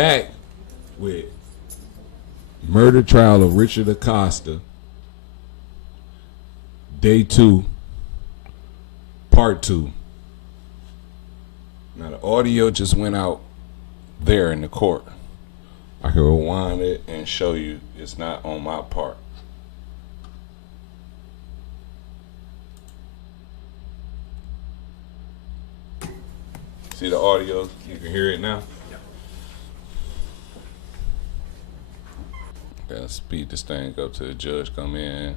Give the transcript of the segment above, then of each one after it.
back with murder trial of Richard Acosta, day 2, part 2. Now the audio just went out there in the court. I can rewind it and show you it's not on my part. See the audio? You can hear it now? Gotta speed this thing up to the judge come in.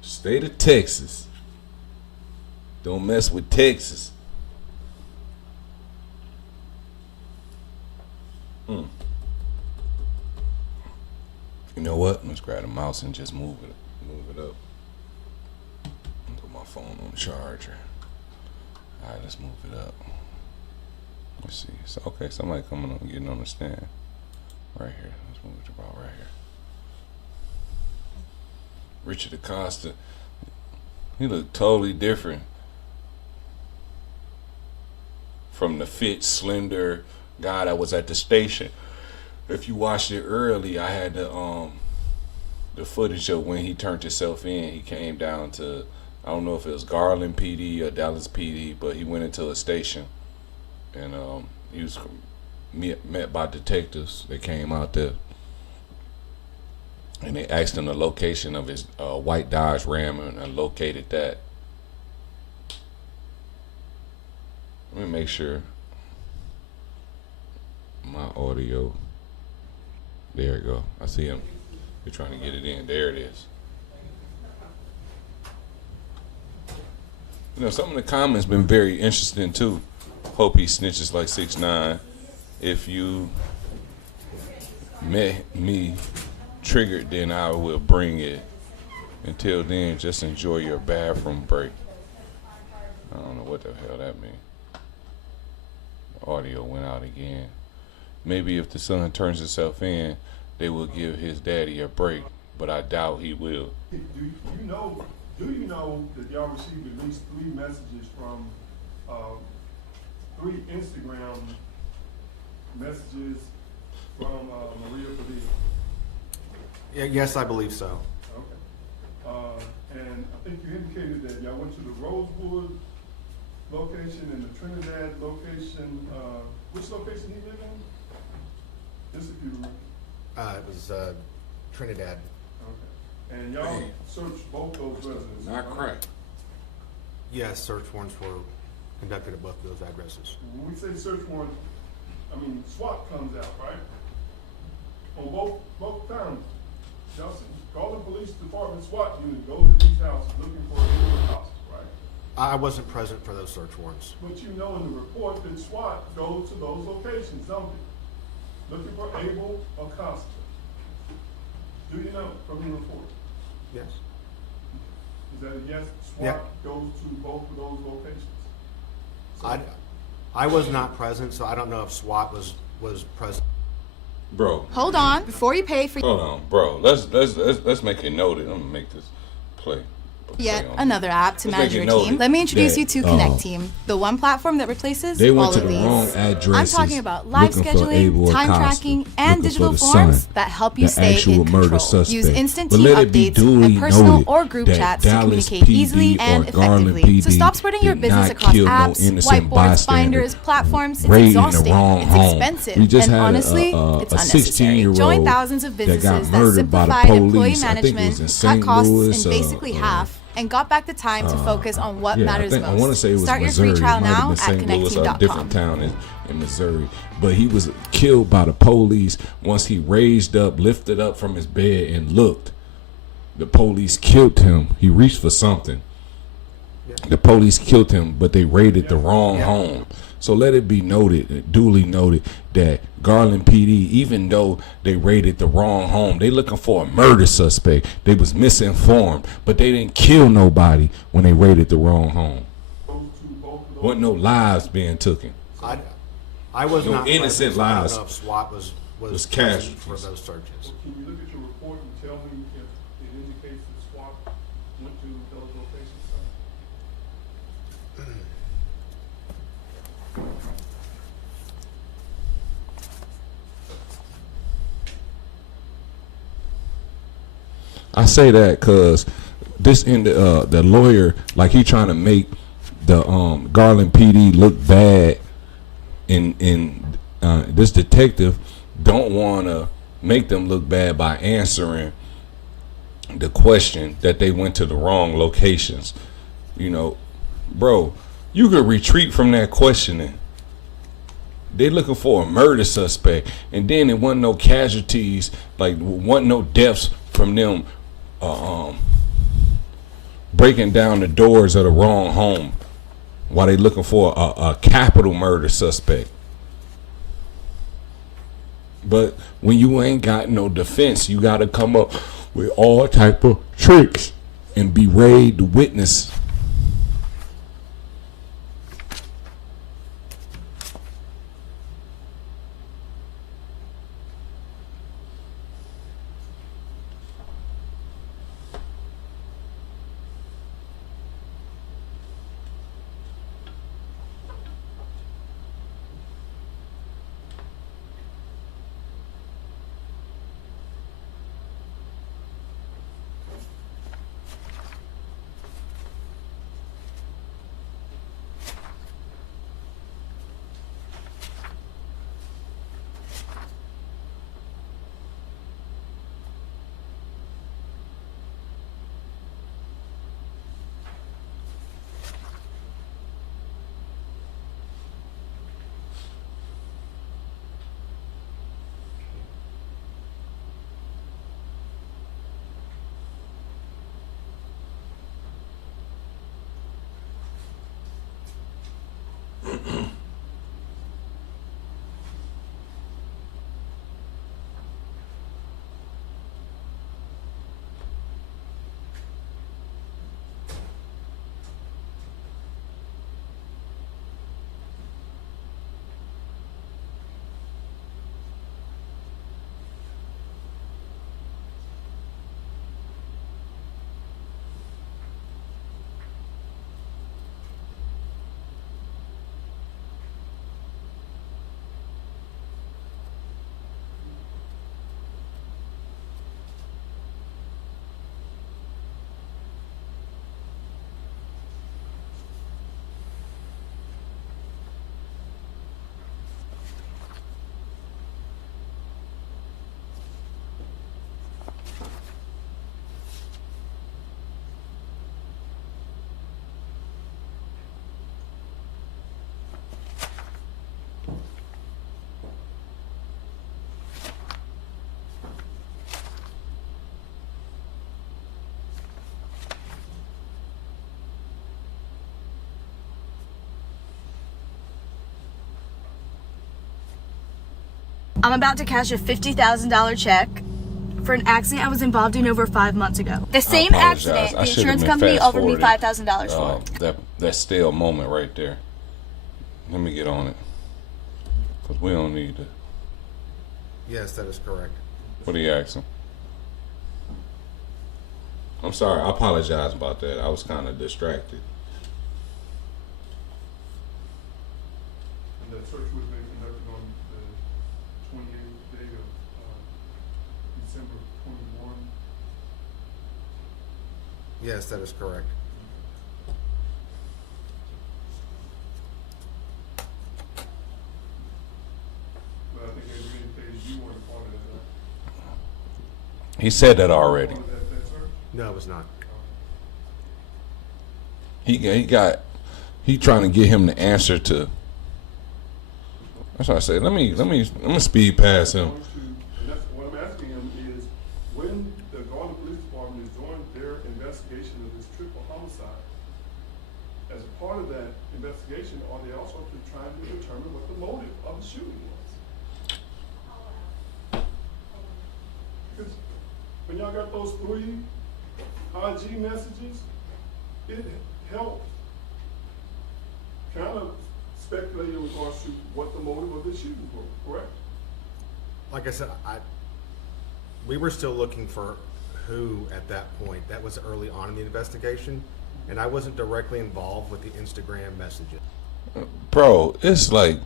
State of Texas. Don't mess with Texas. You know what? Let's grab the mouse and just move it up. Put my phone on the charger. All right, let's move it up. Let's see. So, okay, somebody coming on getting on the stand. Right here. Let's move it about right here. Richard Acosta. He looked totally different from the fit, slender guy that was at the station. If you watched it early, I had the footage of when he turned himself in. He came down to, I don't know if it was Garland PD or Dallas PD, but he went into a station, and he was met by detectives. They came out there, and they asked him the location of his white Dodge Ram, and I located that. Let me make sure my audio. There we go. I see him. You're trying to get it in. There it is. You know, some of the comments been very interesting too. Hope he snitches like 6ix9ine. If you met me triggered, then I will bring it. Until then, just enjoy your bathroom break. I don't know what the hell that means. The audio went out again. Maybe if the son turns himself in, they will give his daddy a break, but I doubt he will. Do you know that y'all received at least 3 messages from 3 Instagram messages from Maria Padilla? Yeah, yes, I believe so. Okay. And I think you indicated that y'all went to the Rosewood location and the Trinidad location. Which location he lived in? Just if you remember. It was Trinidad. Okay. And y'all searched both those residences? Not crack. Yes, search warrants were conducted at both of those addresses. When we say search warrant, I mean SWAT comes out, right? On both times. Y'all call the police department SWAT unit, go to these houses looking for illegal houses, right? I wasn't present for those search warrants. But you know in the report that SWAT goes to those locations, don't they? Looking for Abel Acosta. Do you know from the report? Yes. Is that a yes? SWAT Yeah. goes to both of those locations? So, I was not present, so I don't know if SWAT was present. Bro. Hold on, before you pay for Hold on, bro. Let's make it noted. I'm gonna make this play. yet another app to Let's manage make your it team, noted let me introduce that, you to Connect Team, the one platform that replaces They went all to of the these. wrong I'm addresses. talking about live looking for Abel scheduling, time Acosta, tracking, and looking digital for the forms son, that help you the stay actual in murder control. suspect. Use instant But team let it be updates duly and personal noted or group that chats to Dallas communicate PD easily and or Garland effectively. So PD stop spreading your did business not across kill no apps, innocent whiteboards, bystander binders, platforms. It's raiding the exhausting. wrong It's home. expensive. We just And had honestly, it's a unnecessary. 16-year-old Join thousands of that got businesses that murdered by the simplified employee police. I think it was management, in cut St. costs Louis, in basically half, and got back the time to focus on what matters most. I want to say it was Start Missouri. your free trial It might have now been at St. Louis or a connectteam.com. different town in Missouri. But he was killed by the police once he raised up, lifted up from his bed and looked. The police killed him. He reached for something. The police killed him, but they raided the wrong home. So let it be noted, duly noted, that Garland PD, even though they raided the wrong home, they looking for a murder suspect. They was misinformed, but they didn't kill nobody when they raided the wrong home. Wasn't no lives being taken. I was No not innocent present, so I lives don't know if SWAT was was present for casualties. those searches. Can you look at your report and tell me if it indicates that SWAT went to those location, sir? I say that because this the lawyer, like, he trying to make the Garland PD look bad, in this detective don't want to make them look bad by answering the question that they went to the wrong locations. You know, bro, you could retreat from that questioning. They looking for a murder suspect, and then there wasn't no casualties, like wasn't no deaths from them breaking down the doors of the wrong home while they looking for a capital murder suspect. But when you ain't got no defense, you got to come up with all type of tricks and berate the witness. I'm about to cash a $50,000 check for an accident I was involved in over 5 months ago. The same accident the insurance company offered me $5,000 for. That stale moment right there. Let me get on it, because we don't need to. Yes, that is correct. What are you asking? I'm sorry. I apologize about that. I was kind of distracted. And that search was being conducted on the 28th day of December 21. Yes, that is correct. But I think as you indicated, you weren't part of that, right? He said that already. Part of that search? No, it was not. He trying to get him the answer to. That's what I say. Let me speed past him. And that's what I'm asking him is, when the Garland Police Department is doing their investigation of this triple homicide, as part of that investigation, are they also trying to determine what the motive of the shooting was? Because when y'all got those 3 IG messages, it helped kind of speculate in regards to what the motive of the shooting was, correct? Like I said, we were still looking for who at that point. That was early on in the investigation. and I wasn't directly involved with the Instagram messages. Bro, it's like,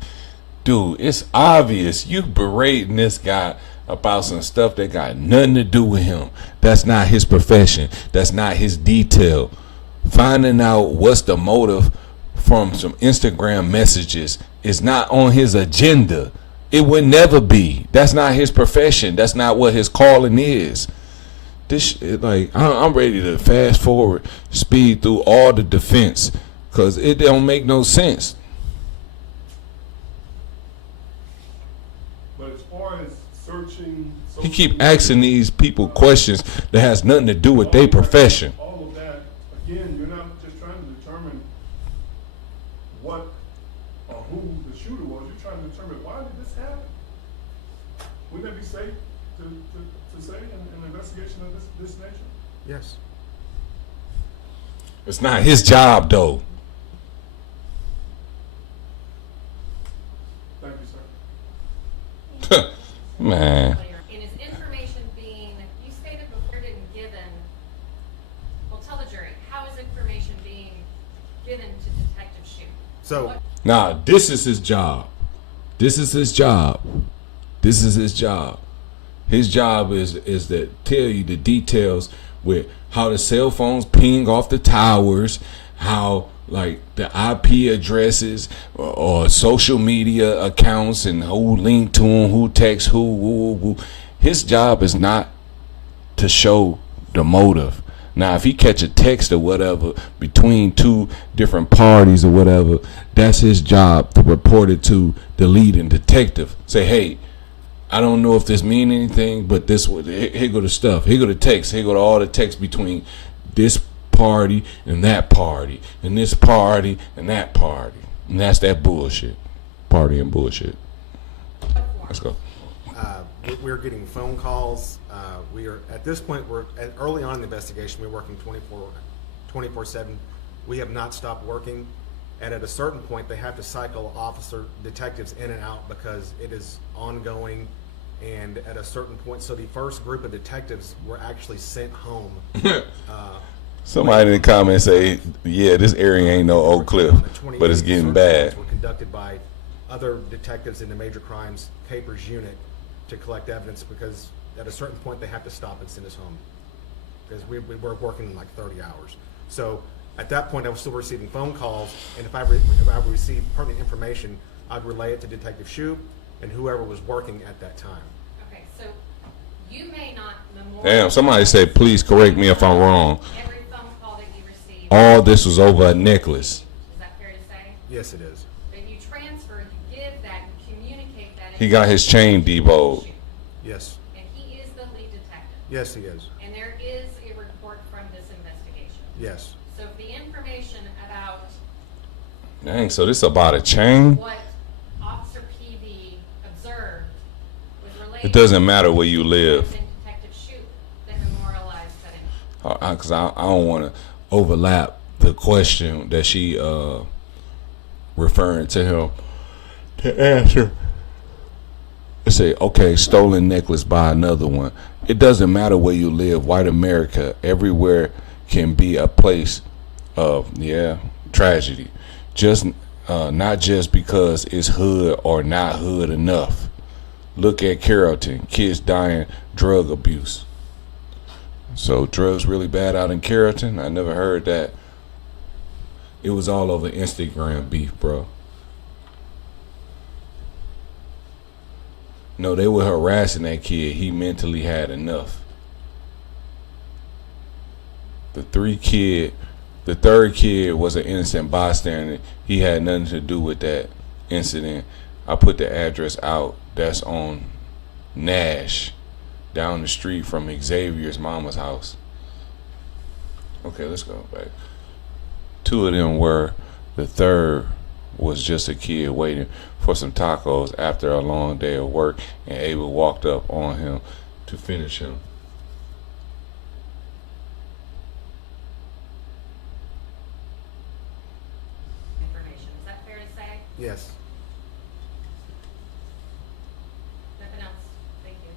dude, it's obvious you berating this guy about some stuff that got nothing to do with him. That's not his profession. That's not his detail. Finding out what's the motive from some Instagram messages is not on his agenda. It would never be. That's not his profession. That's not what his calling is. This like I'm ready to fast forward, speed through all the defense, cause it don't make no sense. But as far as searching, He keep asking these people questions that has nothing to do with their profession. all of that, again, you're not just trying to determine what or who the shooter was. You're trying to determine why did this happen. Wouldn't that be safe to say in an investigation of this nature? Yes. It's not his job though. Thank you, sir. Man. And is information being, you stated before didn't given, well, tell the jury, how is information being given to Detective Shue? So, What- Nah, this is his job. This is his job. This is his job. His job is to tell you the details with how the cell phones ping off the towers, how like the IP addresses or social media accounts and who linked to him, who text who. His job is not to show the motive. Now, if he catch a text or whatever between two different parties or whatever, that's his job to report it to the leading detective. Say, hey, I don't know if this mean anything, but this here go the stuff. Here go the text. Here go to all the text between this party and that party and this party and that party. And that's that bullshit. Party and bullshit. Let's go. we're getting phone calls. We are, at this point, early on in the investigation, we're working 24/7. We have not stopped working. And at a certain point, they have to cycle detectives in and out because it is ongoing. And at a certain point, so the first group of detectives were actually sent home. Somebody in the comments say, yeah, this area ain't no Oak Cliff, but it's getting bad. Were conducted by other detectives in the major crimes capers unit to collect evidence, because at a certain point they have to stop and send us home because we were working like 30 hours. So at that point I was still receiving phone calls, and if I received pertinent information, I'd relay it to Detective Shue and whoever was working at that time. Okay, so you may not memorialize. Damn, somebody said, please correct me if I'm wrong. Every phone call that you received. All this was over a necklace. Is that fair to say? Yes, it is. That you transfer, you give that, you communicate that. He got his chain debowed. Yes. And he is the lead detective. Yes, he is. And there is a report from this investigation. Yes. So if the information about Dang, so this about a chain? what Officer Peavy observed was related. It doesn't matter where you live. Then Detective Shue then memorialized that information. Because I don't want to overlap the question that she referring to him to answer. They say, okay, stolen necklace by another one. It doesn't matter where you live. White America, everywhere can be a place of, tragedy. Just not just because it's hood or not hood enough. Look at Carrollton, kids dying, drug abuse. So drugs really bad out in Carrollton? I never heard that. It was all over Instagram beef, bro. No, they were harassing that kid. He mentally had enough. The third kid was an innocent bystander. He had nothing to do with that incident. I put the address out. That's on Nash, down the street from Xavier's mama's house. Okay, let's go back. Two of them were. The third was just a kid waiting for some tacos after a long day of work, and Abel walked up on him to finish him. Information. Is that fair to say? Yes. Nothing else? Thank you.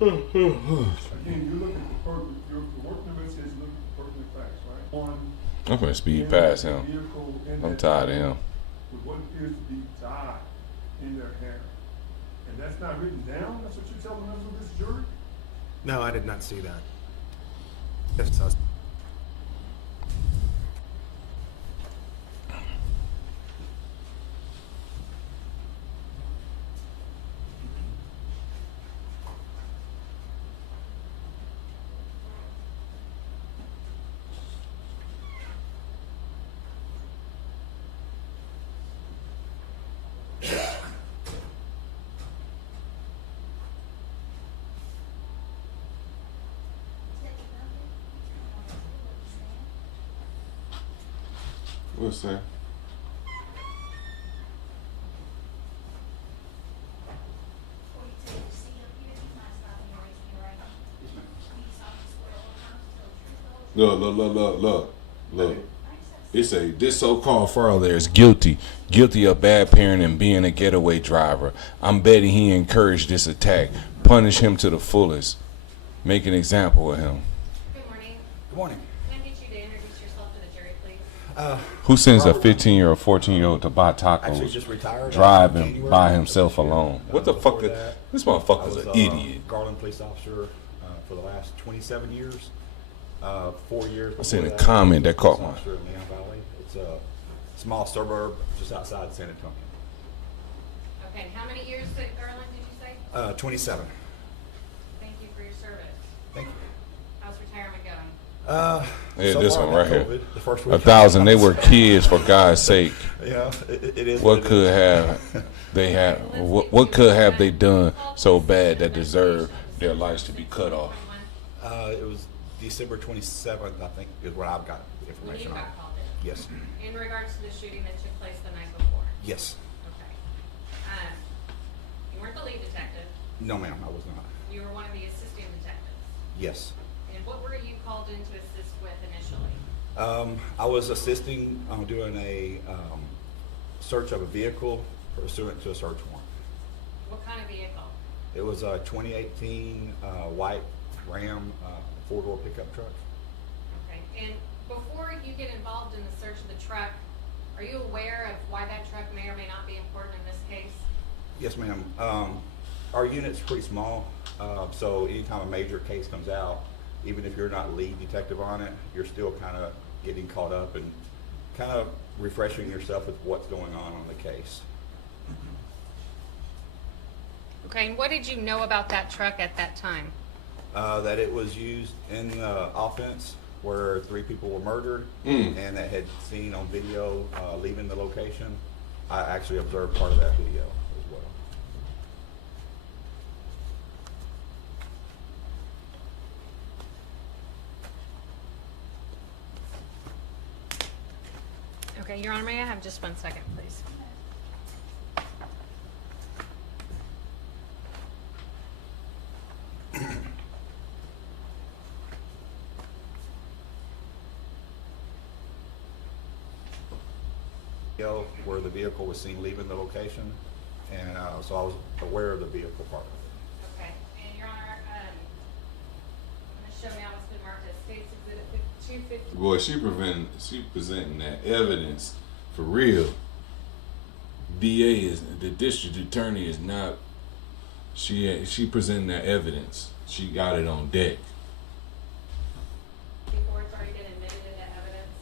Again, you look at the work number says look at the pertinent facts, right? One. I'm gonna speed in past the him. vehicle in I'm that tired of vehicle him. With what appears to be dye in their hair. And that's not written down? That's what you're telling members of this jury? No, I did not see that. Yes, I- What's that? Look. It say this so-called father is guilty of bad parenting and being a getaway driver. I'm betting he encouraged this attack. Punish him to the fullest. Make an example of him. Good morning. Good morning. Can I get you to introduce yourself to the jury, please? Who sends a 15-year or 14-year-old to buy Actually, tacos, just retired. driving January. by himself alone? What the Before fuck? that, This I motherfucker's was an a idiot. Garland police officer for the last 27 years. 4 years. I seen before a that, comment that caught police my- officer in Leon Valley. It's a small suburb just outside San Antonio. Okay, and how many years at Garland did you say? 27. Thank you for your service. Thank you. How's retirement going? Yeah, So this far, one I right got here. COVID the first week. 1,000. They were kids, for God's sake. Yeah, it is. What it could is. have they have? What could have they done so bad that deserved their lives to be cut off? It was December 27th, I think, is what I've got When you information on. got called in. Yes. In regards to the shooting that took place the night before? Yes. Okay. You weren't the lead detective. No, ma'am, I was not. You were one of the assisting detectives. Yes. And what were you called in to assist with initially? I was assisting doing a search of a vehicle pursuant to a search warrant. What kind of vehicle? It was a 2018 white Ram four-door pickup truck. Okay. And before you get involved in the search of the truck, are you aware of why that truck may or may not be important in this case? Yes, ma'am. Our unit's pretty small, so anytime a major case comes out, even if you're not lead detective on it, you're still kind of getting caught up and kind of refreshing yourself with what's going on the case. Okay, and what did you know about that truck at that time? That it was used in offense where 3 people were murdered, and that had seen on video leaving the location. I actually observed part of that video as well. Okay, Your Honor, may I have just 1 second, please? Where the vehicle was seen leaving the location, and so I was aware of the vehicle part of it. Okay, and Your Honor, I'm going to show now what's been marked as State's Exhibit 250. Boy, she presenting that evidence for real. DA is the district attorney is not. She presenting that evidence. She got it on deck. Before it's already been admitted into evidence.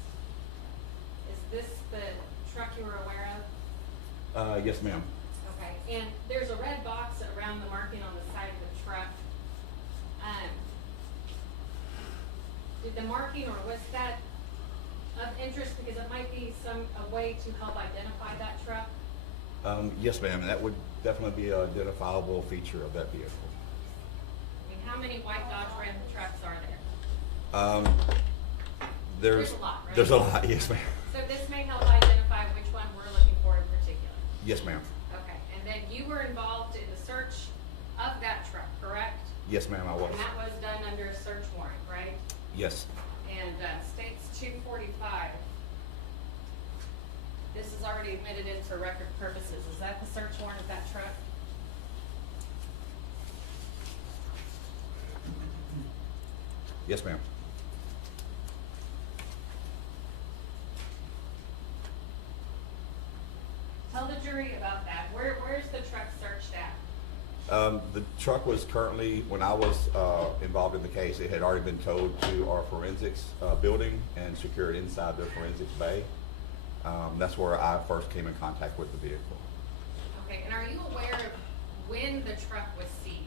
Is this the truck you were aware of? Yes, ma'am. Okay, and there's a red box around the marking on the side of the truck. Did the marking, or was that of interest because it might be a way to help identify that truck? Yes, ma'am. That would definitely be an identifiable feature of that vehicle. I mean, how many white Dodge Ram trucks are there? There's There's a lot, right? There's a lot. Yes, ma'am. So this may help identify which one we're looking for in particular. Yes, ma'am. Okay, and then you were involved in the search of that truck, correct? Yes, ma'am. I was. And that was done under a search warrant, right? Yes. And State's 245. This is already admitted in for record purposes. Is that the search warrant of that truck? Yes, ma'am. Tell the jury about that. Where's the truck searched at? The truck was currently, when I was involved in the case, it had already been towed to our forensics building and secured inside the forensics bay. That's where I first came in contact with the vehicle. Okay, and are you aware of when the truck was seized?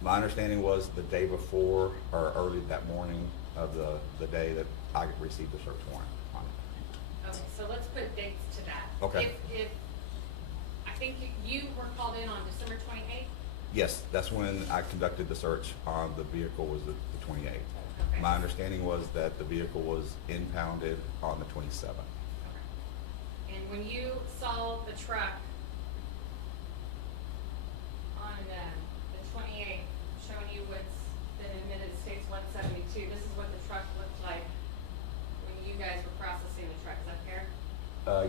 My understanding was the day before or early that morning of the day that I received the search warrant on it. Okay, so let's put dates to that. Okay. If I think you were called in on December 28th? Yes, that's when I conducted the search on the vehicle, was the 28th. Okay. My understanding was that the vehicle was impounded on the 27th. Okay. And when you saw the truck on the 28th, showing you what's been admitted to States 172, this is what the truck looked like when you guys were processing the truck. Is that fair?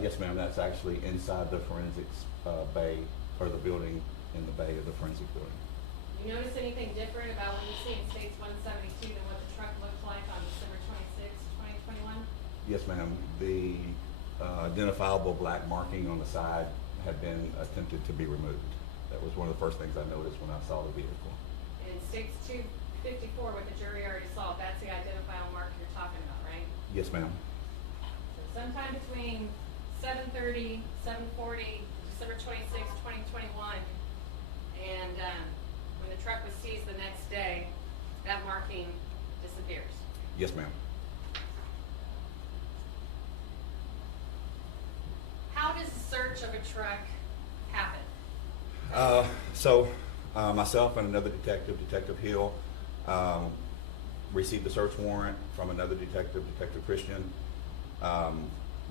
Yes, ma'am, that's actually inside the forensics bay, or the building in the bay of the forensic building. You notice anything different about when you see in States 172 than what the truck looked like on December 26th, 2021? Yes, ma'am. The identifiable black marking on the side had been attempted to be removed. That was one of the first things I noticed when I saw the vehicle. In States 254, what the jury already saw, that's the identifiable mark you're talking about, right? Yes, ma'am. So sometime between 7:30, 7:40, December 26th, 2021, and when the truck was seized the next day, that marking disappears. Yes, ma'am. How does the search of a truck happen? Myself and another detective, Detective Hill, received a search warrant from another detective, Detective Christian.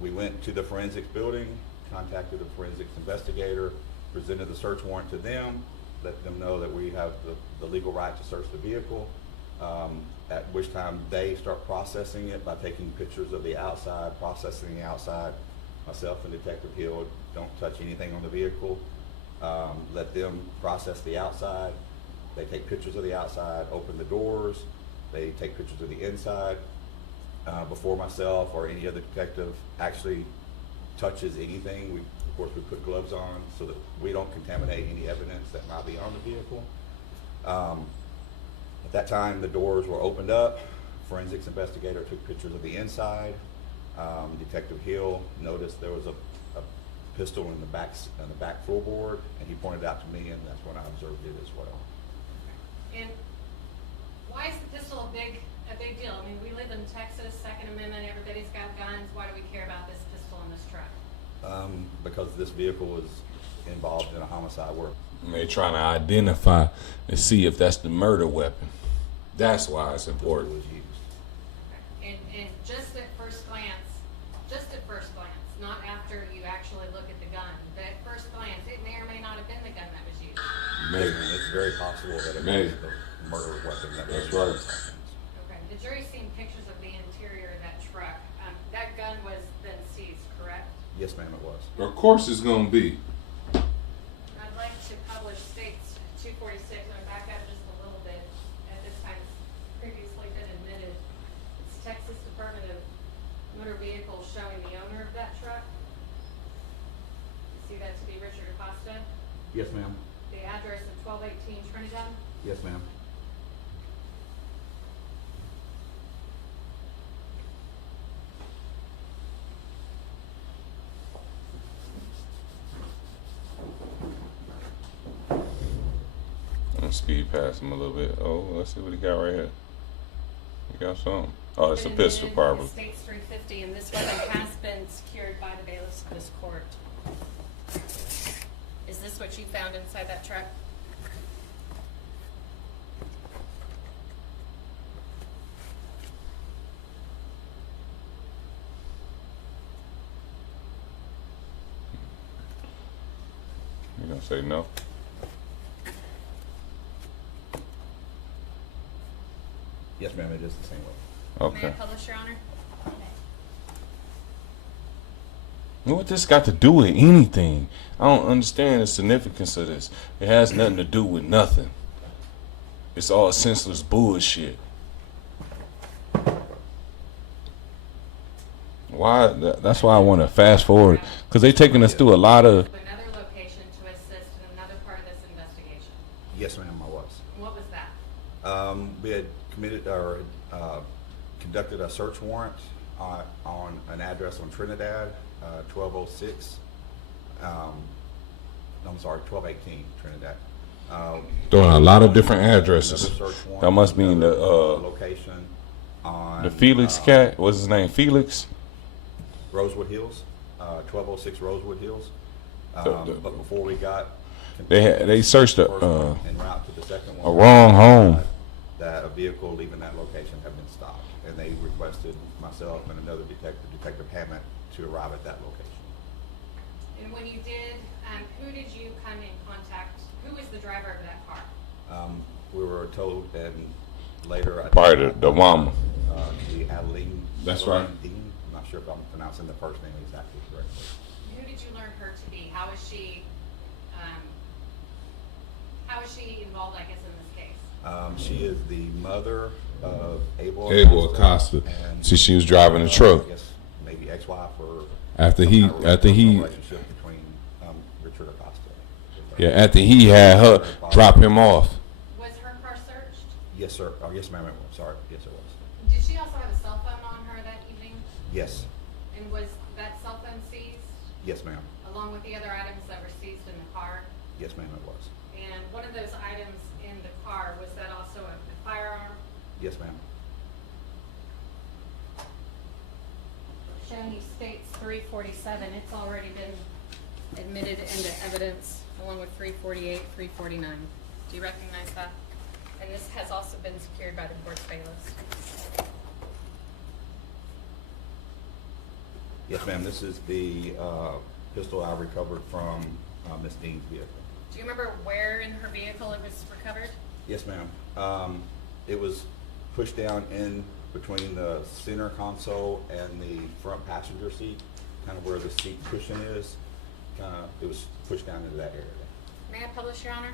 We went to the forensics building, contacted the forensics investigator, presented the search warrant to them, let them know that we have the legal right to search the vehicle, at which time they start processing it by taking pictures of the outside, processing the outside. Myself and Detective Hill don't touch anything on the vehicle. Let them process the outside. They take pictures of the outside, open the doors. They take pictures of the inside. Before myself or any other detective actually touches anything, of course we put gloves on so that we don't contaminate any evidence that might be on the vehicle. At that time, the doors were opened up. Forensics investigator took pictures of the inside. Detective Hill noticed there was a pistol in the back floorboard, and he pointed it out to me, and that's when I observed it as well. And why is the pistol a big deal? I mean, we live in Texas, Second Amendment, everybody's got guns. Why do we care about this pistol in this truck? Because this vehicle was involved in a homicide where They're trying to identify and see if that's the murder weapon. That's why it's important. was used. And just at first glance, not after you actually look at the gun, but at first glance, it may or may not have been the gun that was used. Maybe. It's very possible that it Maybe. was the murder weapon that was That's right. used. Okay, the jury's seen pictures of the interior of that truck. That gun was then seized, correct? Yes, ma'am, it was. Of course it's gonna be. I'd like to publish States 246, and back up just a little bit. At this time, it's previously been admitted. It's Texas Department of Motor Vehicles showing the owner of that truck. You see that to be Richard Acosta. Yes, ma'am. The address of 1218 Trinidad. Yes, ma'am. Let's speed past him a little bit. Oh, let's see what he got right here. He got something. Oh, it's a Been pistol, admitted probably. in States 350, and this weapon has been secured by the bailiffs of this court. Is this what you found inside that truck? You gonna say no? Yes, ma'am, it is the same weapon. May I Okay. publish, Your Honor? What this got to do with anything? I don't understand the significance of this. It has nothing to do with nothing. It's all senseless bullshit. Why? That's why I want to fast forward, because they taking us through a lot of. Another location to assist in another part of this investigation. Yes, ma'am, I was. What was that? We had conducted a search warrant on an address on Trinidad, 1206. I'm sorry, 1218 Trinidad. Throwing a lot of different addresses. Another search warrant, That must mean the location on the Felix cat. What's his name? Felix. Rosewood Hills, 1206 Rosewood Hills. But before we got They searched the first a one en route to the second one, wrong home. that a vehicle leaving that location had been stopped, and they requested myself and another Detective Hammett, to arrive at that location. And when you did, who did you come in contact? Who was the driver of that car? We were told, and later I Probably the mama. the Adeline. That's right. Dean. I'm not sure if I'm pronouncing the first name exactly correctly. Who did you learn her to be? How is she involved, I guess, in this case? She is the mother of Abel Acosta. and, See, she was driving the truck I guess maybe ex-wife or after some he kind of after he relationship between Richard Acosta. yeah after he had her drop him off. Was her car searched? Yes, sir. Oh, yes, ma'am. Sorry. Yes, it was. Did she also have a cell phone on her that evening? Yes. And was that cell phone seized Yes, ma'am. along with the other items that were seized in the car? Yes, ma'am, it was. And one of those items in the car, was that also a firearm? Yes, ma'am. Showing you states 347, it's already been admitted into evidence along with 348, 349. Do you recognize that? And this has also been secured by the court's bailiffs. Yes, ma'am. This is the pistol I recovered from Miss Dean's vehicle. Do you remember where in her vehicle it was recovered? Yes, ma'am. It was pushed down in between the center console and the front passenger seat, kind of where the seat cushion is. It was pushed down into that area. May I publish, Your Honor?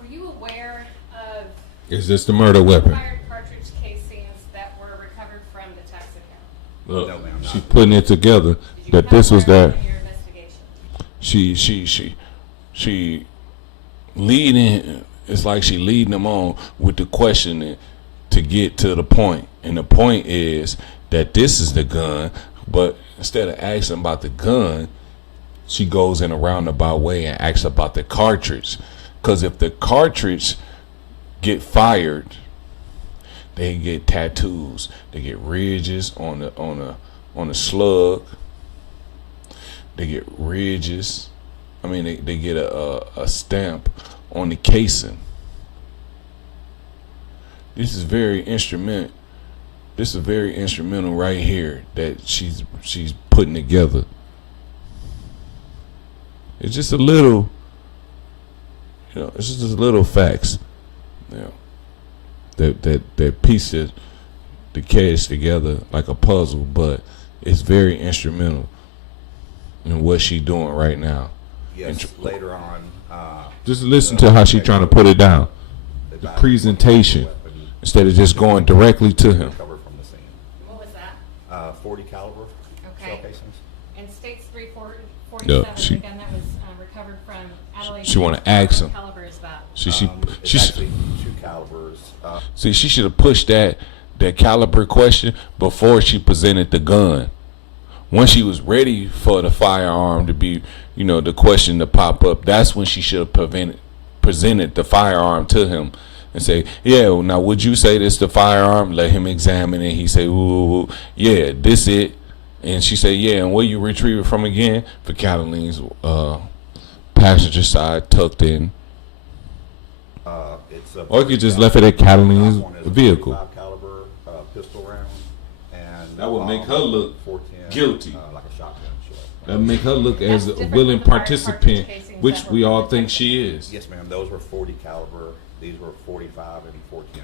Were you aware of Is this the murder weapon? fired cartridge casings that were recovered from the tax account? Look, No, ma'am, she's not. putting it together Did you that become this was aware of that. it in your investigation? She leading. It's like she leading them on with the questioning to get to the point, and the point is that this is the gun. But instead of asking about the gun, she goes in a roundabout way and asks about the cartridge. Because if the cartridge get fired, they get tattoos. They get ridges on the slug. They get ridges. I mean, they get a stamp on the casing. This is very instrumental. This is very instrumental right here that she's putting together. It's just a little, it's just a little facts, that piece of the case together like a puzzle, but it's very instrumental in what she's doing right now. Yes, later on. Just listen to how she's trying to put it down. The presentation, instead of just going directly to him. Recovered from the scene. What was that? 40 caliber shell Okay. casings. And states 347, Yeah, she- again, that was recovered from Adelaide. She wanna ask him. What caliber is that? It's Actually 2 calibers. See, she should have pushed that caliber question before she presented the gun. Once she was ready for the firearm to be, the question to pop up, that's when she should have presented the firearm to him and say, yeah, well, now would you say this the firearm? Let him examine it. He say, ooh, yeah, this it. And she say, yeah, and where you retrieve it from again? For Cataline's passenger side, tucked in. Or you could just left it at Cataline's vehicle. 45 caliber pistol round, and That would make her look 410, guilty. like a shotgun shell. That make her look as a different willing from the fired participant, cartridge casings which that we were all protected. think she is. Yes, ma'am. Those were 40 caliber. These were 45 and 410.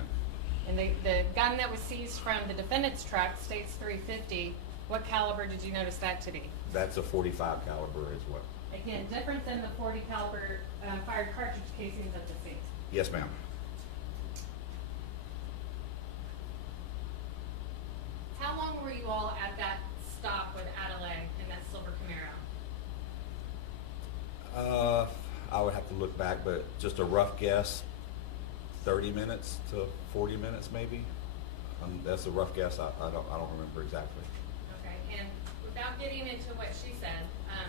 And the gun that was seized from the defendant's truck, states 350, what caliber did you notice that to be? That's a 45 caliber as well. Again, different than the 40 caliber fired cartridge casings at the scene. Yes, ma'am. have to look back, but just a rough guess, 30 minutes to 40 minutes maybe. That's a rough guess. I don't remember exactly. Okay, and without getting into what she said,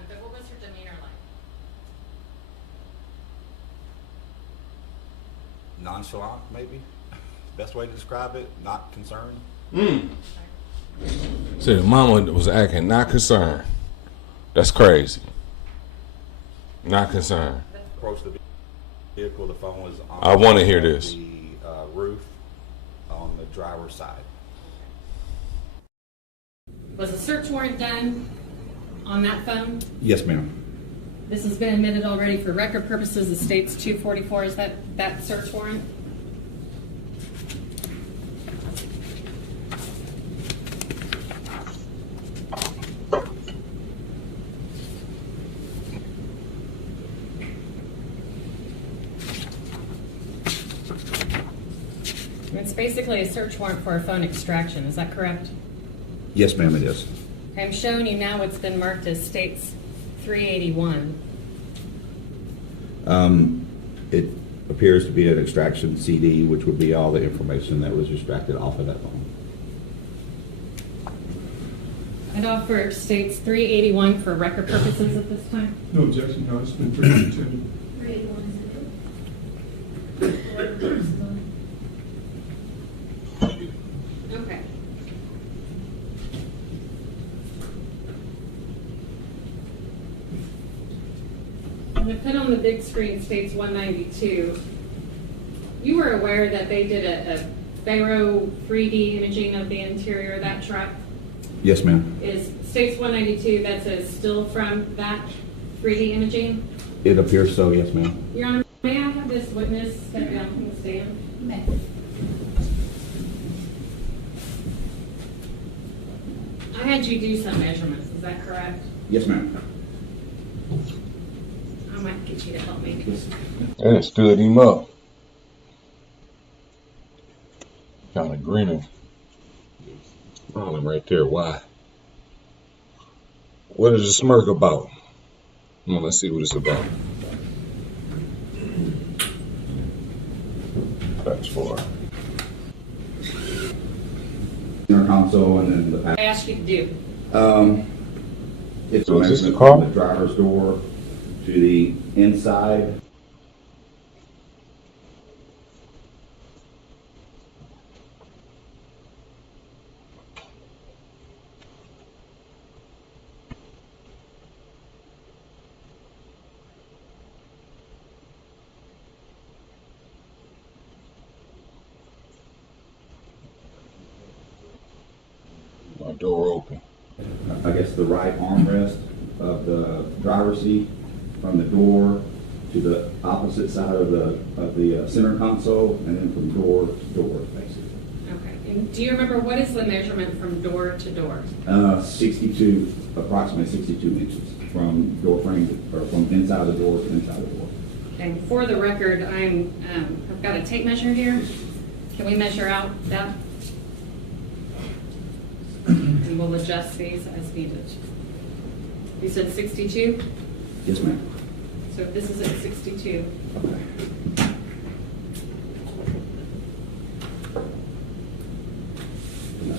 but what was her demeanor like? Nonchalant, maybe. Best way to describe it. Not concerned. So mama was acting not concerned. That's crazy. Not concerned. Approached the vehicle. The phone was on. I want to hear this. The roof on the driver's side. Was a search warrant done on that phone? Yes, ma'am. This has been admitted already for record purposes. The state's 244. Is that search warrant? It's basically a search warrant for a phone extraction. Is that correct? Yes, ma'am, it is. Okay, I'm showing you now what's been marked as state's 381. It appears to be an extraction CD, which would be all the information that was extracted off of that phone. I'd offer state's 381 for record purposes at this time. No objection, no, it's been pretty continued. Okay. I'm going to put on the big screen states 192. You were aware that they did a Faro 3D imaging of the interior of that truck? Yes, ma'am. Is states 192, that's a still from that 3D imaging? It appears so, yes, ma'am. Your Honor, may I have this witness step down from the stand? I had you do some measurements, is that correct? Yes, ma'am. I might get you to help me. And it stood him up. Kind of grinning. Smiling right there. Why? What is the smirk about? Come on, let's see what it's about. That's for. Center console and then the I asked you to do. It's So a is this the measurement car? from the driver's door to the inside. My door open. I guess the right armrest of the driver's seat from the door to the opposite side of the center console, and then from door to door, basically. Okay. And do you remember what is the measurement from door to door? 62, approximately 62 inches from door frame, or from inside the door to inside the door. Okay. For the record, I've got a tape measure here. Can we measure out that? And we'll adjust these as needed. You said 62? Yes, ma'am. So if this is at 62. Okay.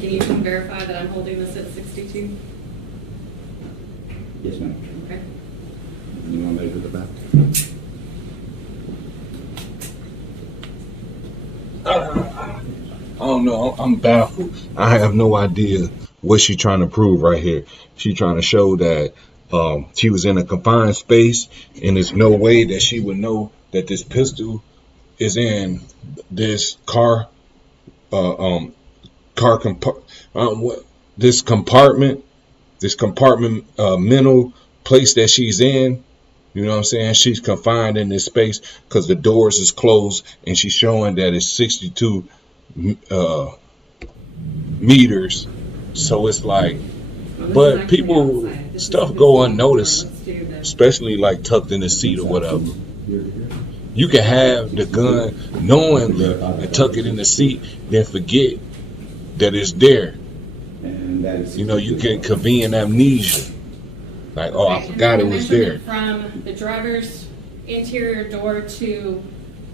Can you verify that I'm holding this at 62? Yes, ma'am. Okay. You want to measure the back? I don't know. I'm baffled. I have no idea what she's trying to prove right here. She's trying to show that she was in a confined space, and there's no way that she would know that this pistol is in this this compartmental place that she's in. You know what I'm saying? She's confined in this space because the doors is closed, and she's showing that it's 62 meters. So it's like, but people, stuff go unnoticed, especially like tucked in the seat or whatever. You can have the gun knowingly and tuck it in the seat, then forget that it's there. And that is, You know, you can convene amnesia. Like, oh, I forgot it was there. From the driver's interior door to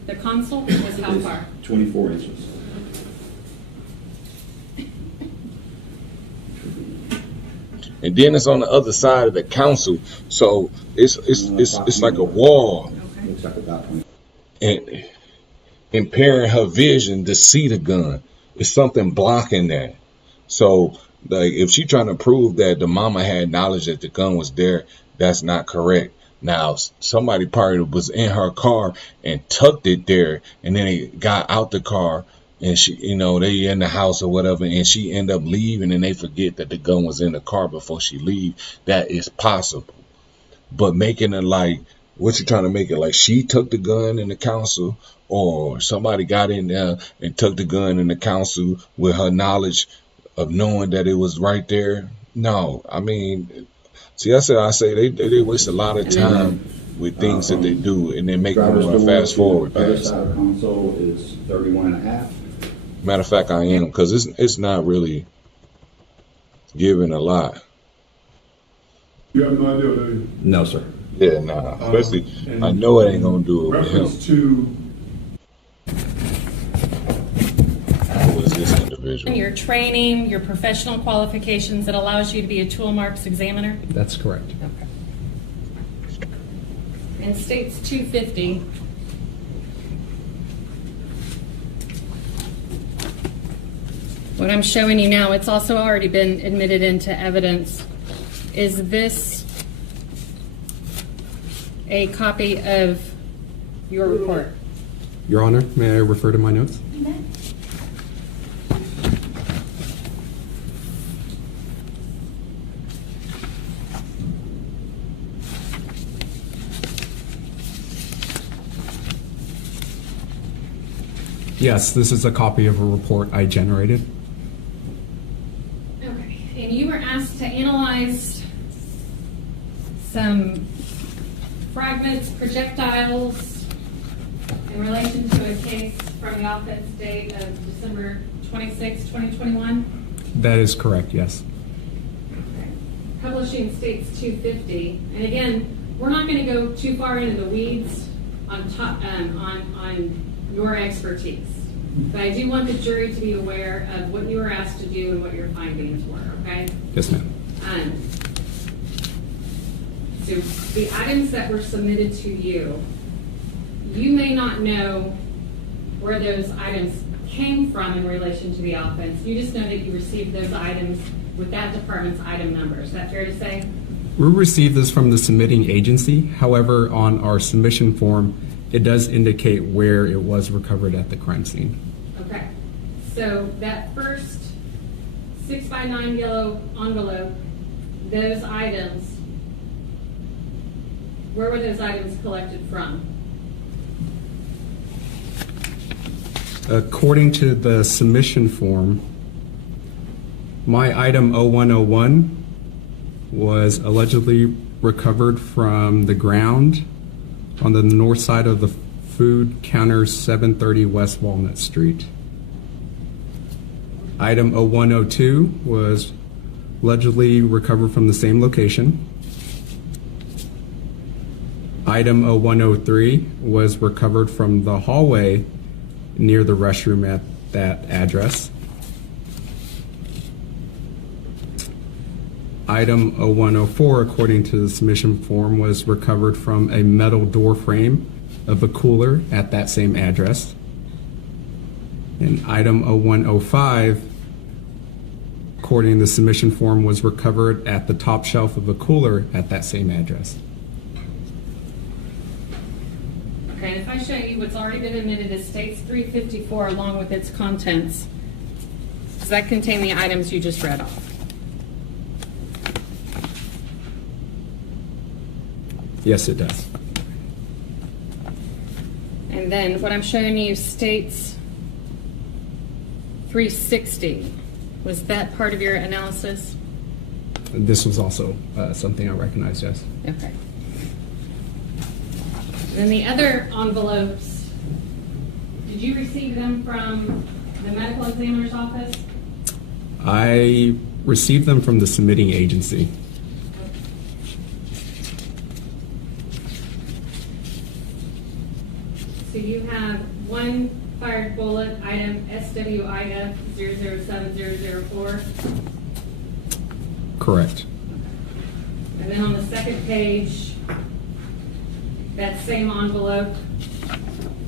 the console was how far? 24 inches. And then it's on the other side of the council, so it's like a wall, Looks like about 20. and impairing her vision to see the gun. It's something blocking that. So, like, if she trying to prove that the mama had knowledge that the gun was there, that's not correct. Now, somebody probably was in her car and tucked it there, and then they got out the car, and she, they in the house or whatever, and she end up leaving, and they forget that the gun was in the car before she leave. That is possible. But making it like, what you trying to make it like she took the gun in the council, or somebody got in there and took the gun in the council with her knowledge of knowing that it was right there? No, I mean, see, I say they waste a lot of time with things that they do, and they make me Driver's want to door fast to forward the other past. side of the console is 31 and a half. Matter of fact, I am, because it's not really giving a lot. You have no idea, do you? No, sir. Yeah, nah. Especially, And I know it ain't gonna do it with him. Reference to, Who is this individual? Your training, your professional qualifications that allows you to be a tool marks examiner? That's correct. Okay. And states 250. What I'm showing you now, it's also already been admitted into evidence. Is this a copy of your report? Your Honor, may I refer to my notes? Yes, this is a copy of a report I generated. Okay, and you were asked to analyze some fragments, projectiles, in relation to a case from the offense date of December 26, 2021? That is correct, yes. Okay. Publishing states 250, and again, we're not going to go too far into the weeds on your expertise, but I do want the jury to be aware of what you were asked to do and what your findings were, okay? Yes, ma'am. So the items that were submitted to you, you may not know where those items came from in relation to the offense. You just know that you received those items with that department's item number. Is that fair to say? We received this from the submitting agency. However, on our submission form, it does indicate where it was recovered at the crime scene. Okay. So that first 6x9 yellow envelope, those items, where were those items collected from? According to the submission form, my item 0101 was allegedly recovered from the ground on the north side of the food counter, 730 West Walnut Street. Item 0102 was allegedly recovered from the same location. Item 0103 was recovered from the hallway near the restroom at that address. Item 0104, according to the submission form, was recovered from a metal door frame of a cooler at that same address. And item 0105, according to the submission form, was recovered at the top shelf of a cooler at that same address. Okay, and if I show you what's already been admitted as states 354 along with its contents, does that contain the items you just read off? Yes, it does. And then what I'm showing you states 360. Was that part of your analysis? This was also something I recognized, yes. Okay. Then the other envelopes, did you receive them from the medical examiner's office? I received them from the submitting agency. So you have one fired bullet, item SWIF 007004. Correct. And then on the second page, that same envelope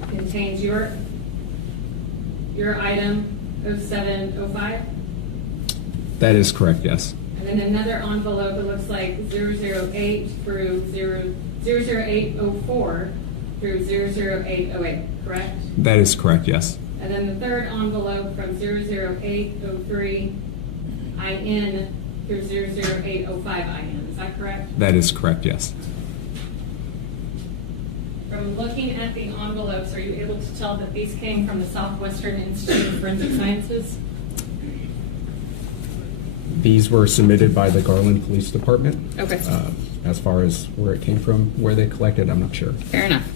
contains your item 0705. That is correct, yes. And then another envelope that looks like 008 through 00804 through 00808, correct? That is correct, yes. And then the third envelope from 00803 IN through 00805 IN, is that correct? That is correct, yes. From looking at the envelopes, are you able to tell that these came from the Southwestern Institute of Forensic Sciences? These were submitted by the Garland Police Department. Okay. As far as where it came from, where they collected, I'm not sure. Fair enough.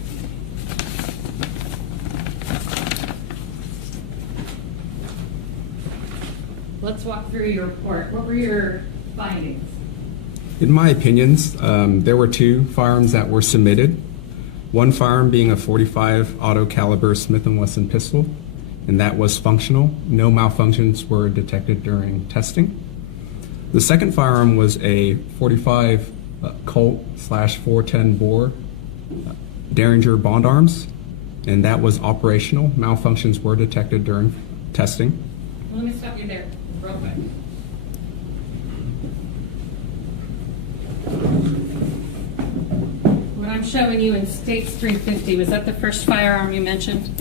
Let's walk through your report. What were your findings? In my opinions, there were two firearms that were submitted. One firearm being a .45 auto caliber Smith & Wesson pistol, and that was functional. No malfunctions were detected during testing. The second firearm was a .45 Colt /410 bore Derringer Bond Arms, and that was operational. Malfunctions were detected during testing. Let me stop you there real quick. What I'm showing you in States 350, was that the first firearm you mentioned?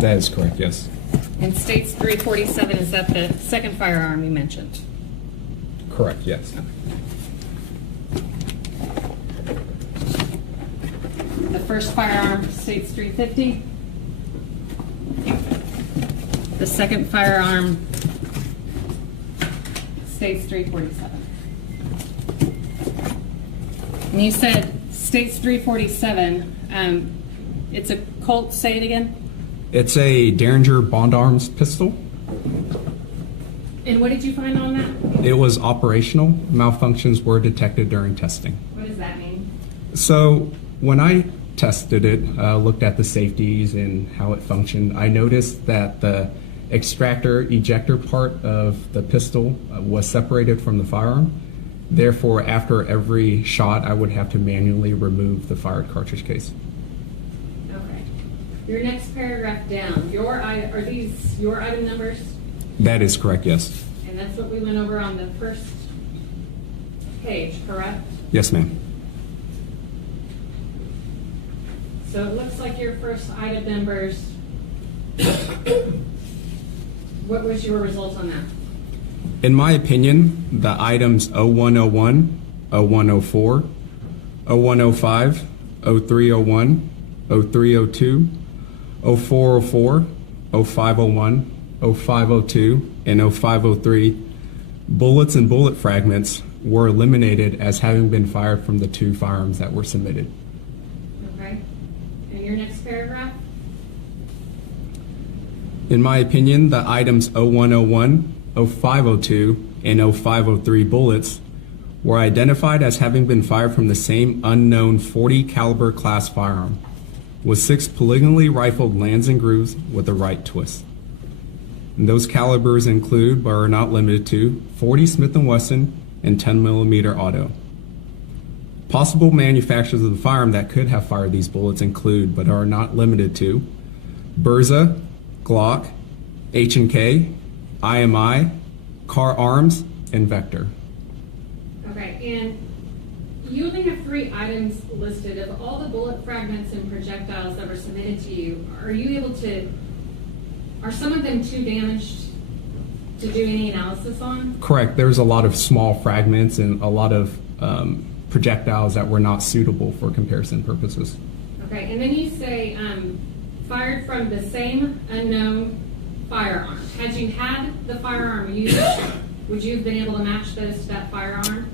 That is correct, yes. In States 347, is that the second firearm you mentioned? Correct, yes. The first firearm, States 350. The second firearm, States 347. And you said States 347, it's a Colt, say it again? It's a Derringer Bond Arms pistol. And what did you find on that? It was operational. Malfunctions were detected during testing. What does that mean? So when I tested it, looked at the safeties and how it functioned, I noticed that the extractor ejector part of the pistol was separated from the firearm. Therefore, after every shot, I would have to manually remove the fired cartridge case. Okay. Your next paragraph down, are these your item numbers? That is correct, yes. And that's what we went over on the first page, correct? Yes, ma'am. So it looks like your first item numbers, what was your result on that? In my opinion, the items 0101, 0104, 0105, 0301, 0302, 0404, 0501, 0502, and 0503, bullets and bullet fragments were eliminated as having been fired from the two firearms that were submitted. Okay. And your next paragraph? In my opinion, the items 0101, 0502, and 0503 bullets were identified as having been fired from the same unknown .40 caliber class firearm, with 6 polygonally rifled lands and grooves with a right twist. And those calibers include, but are not limited to, .40 Smith & Wesson and 10mm auto. Possible manufacturers of the firearm that could have fired these bullets include, but are not limited to, Berza, Glock, H&K, IMI, Car Arms, and Vector. Okay, and you only have 3 items listed. Of all the bullet fragments and projectiles that were submitted to you, are some of them too damaged to do any analysis on? Correct. There's a lot of small fragments and a lot of projectiles that were not suitable for comparison purposes. Okay, and then you say fired from the same unknown firearm. Had you had the firearm used, would you have been able to match those to that firearm?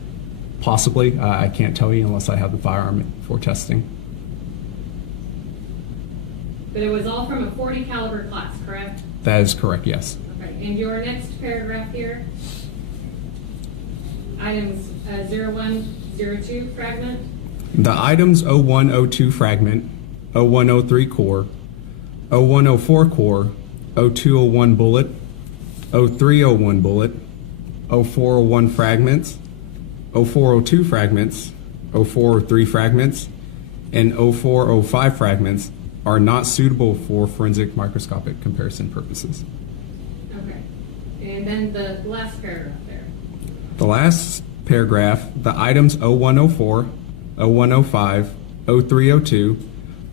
Possibly. I can't tell you unless I have the firearm for testing. But it was all from a .40 caliber class, correct? That is correct, yes. Right, and your next paragraph here, items 0102 fragment, The items 0102 fragment, 0103 core, 0104 core, 0201 bullet, 0301 bullet, 0401 fragments, 0402 fragments, 0403 fragments, and 0405 fragments are not suitable for forensic microscopic comparison purposes. okay. And then the last paragraph there. The last paragraph, the items 0104, 0105, 0302,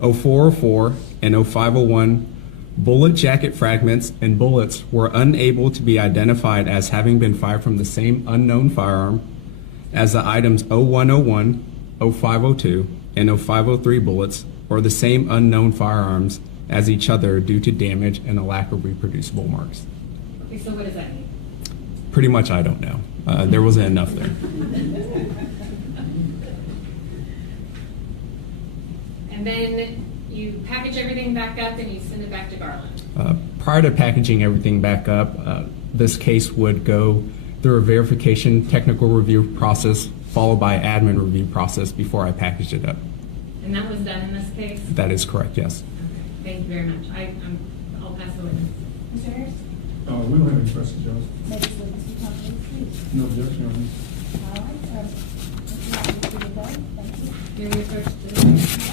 0404, and 0501 bullet jacket fragments and bullets were unable to be identified as having been fired from the same unknown firearm as the items 0101, 0502, and 0503 bullets, or the same unknown firearms as each other due to damage and a lack of reproducible marks. Okay, so what does that mean? Pretty much, I don't know. There wasn't enough there. And then you package everything back up and you send it back to Garland. Prior to packaging everything back up, this case would go through a verification technical review process followed by admin review process before I packaged it up. And that was done in this case? That is correct, yes. Okay, thank you very much. I'll pass the witness. Mr. Harris? We don't have any questions, Joseph. Next witness, you talk to please. No objection, Your Honor. All right, Mr. Roberts, you may go. Thank you. Can we approach the...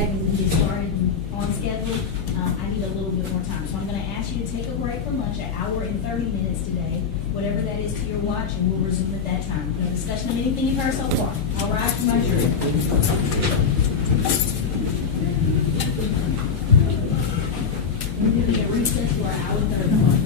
And get started on schedule, I need a little bit more time. So I'm gonna ask you to take a break for lunch, an hour and 30 minutes today, whatever that is to your watch, and we'll resume at that time. No discussion of anything you've heard so far. All right, from my jury. We're gonna be a recess for an hour and 30 minutes.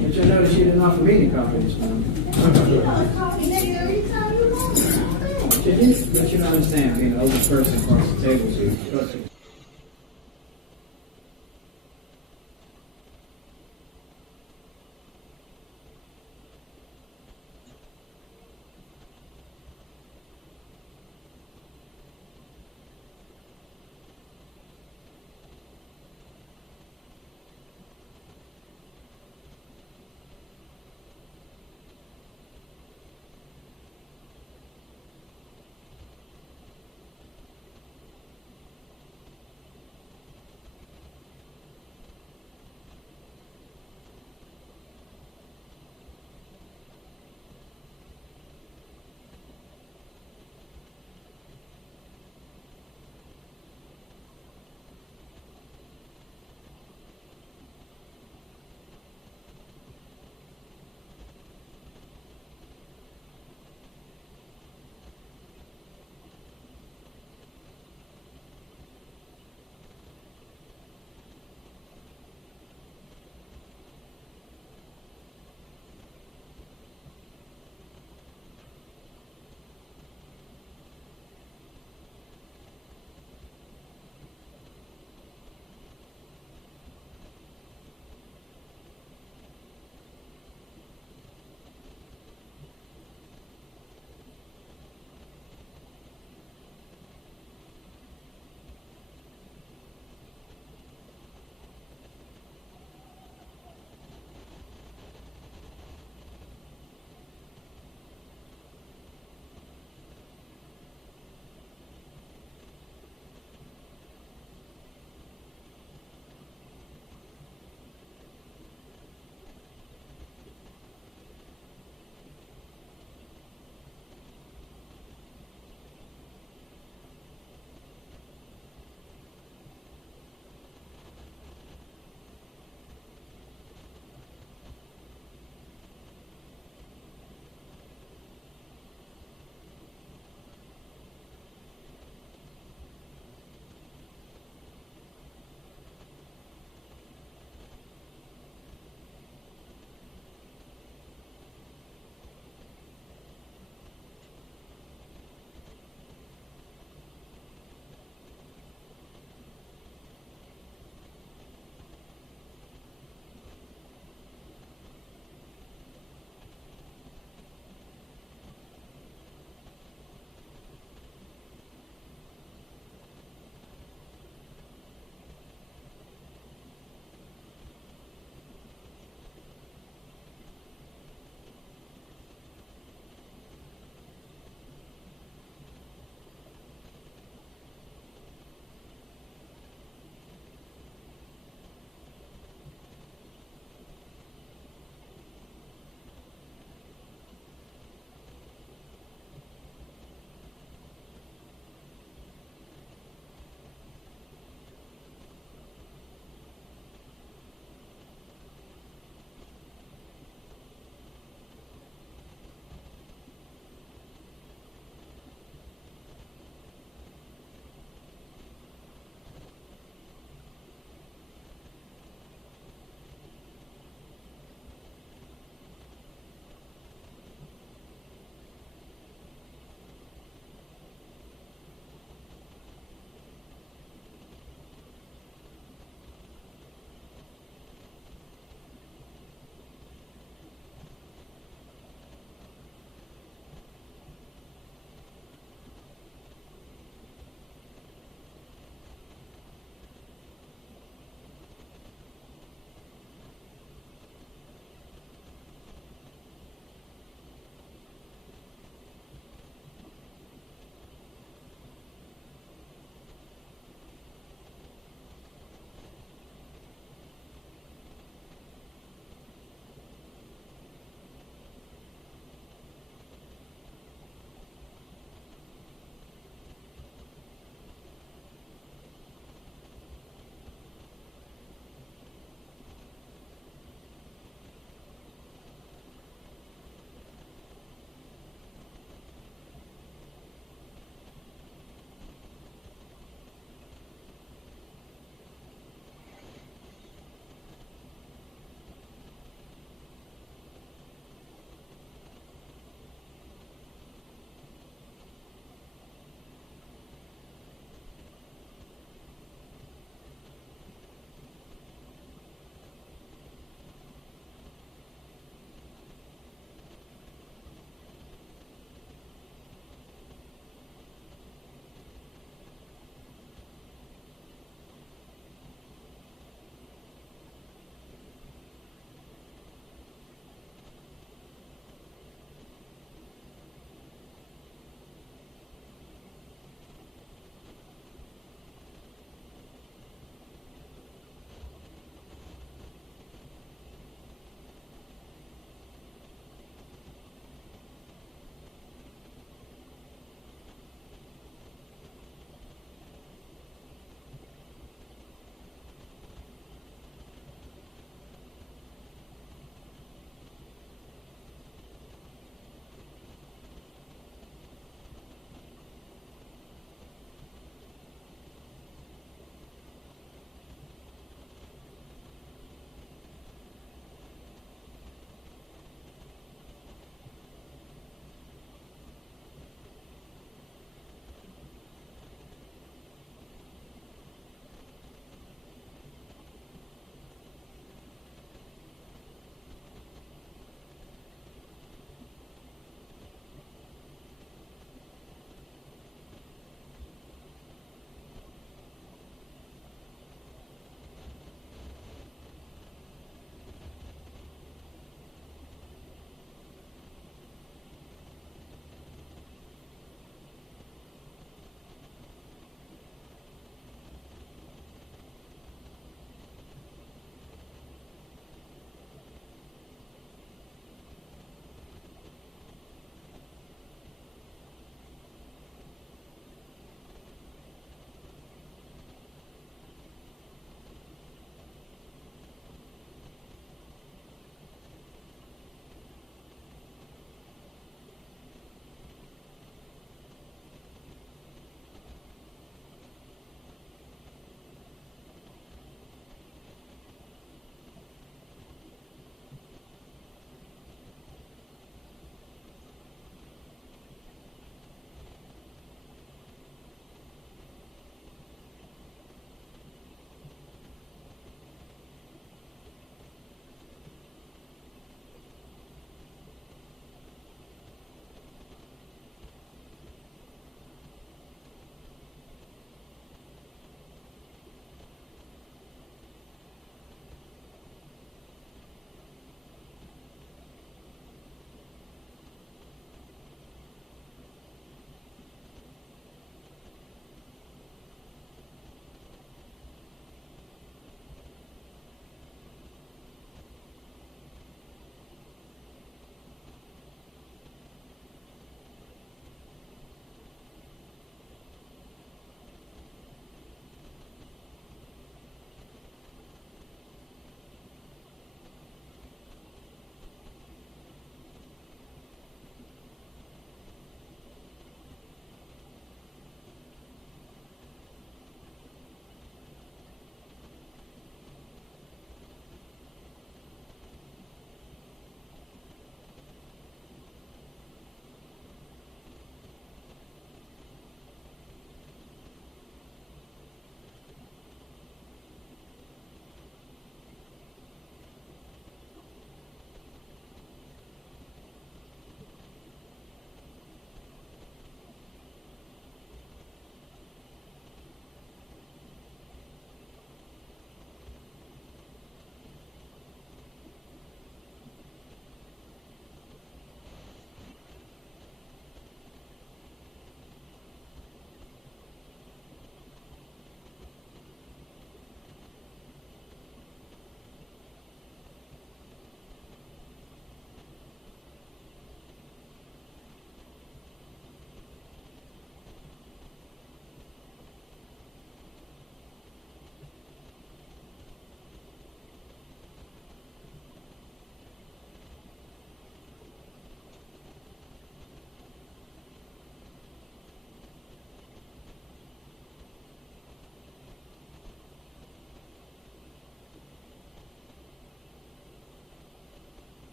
But you notice you didn't offer me to copy this time. But you don't understand, being the oldest person across the table, so you're supposed to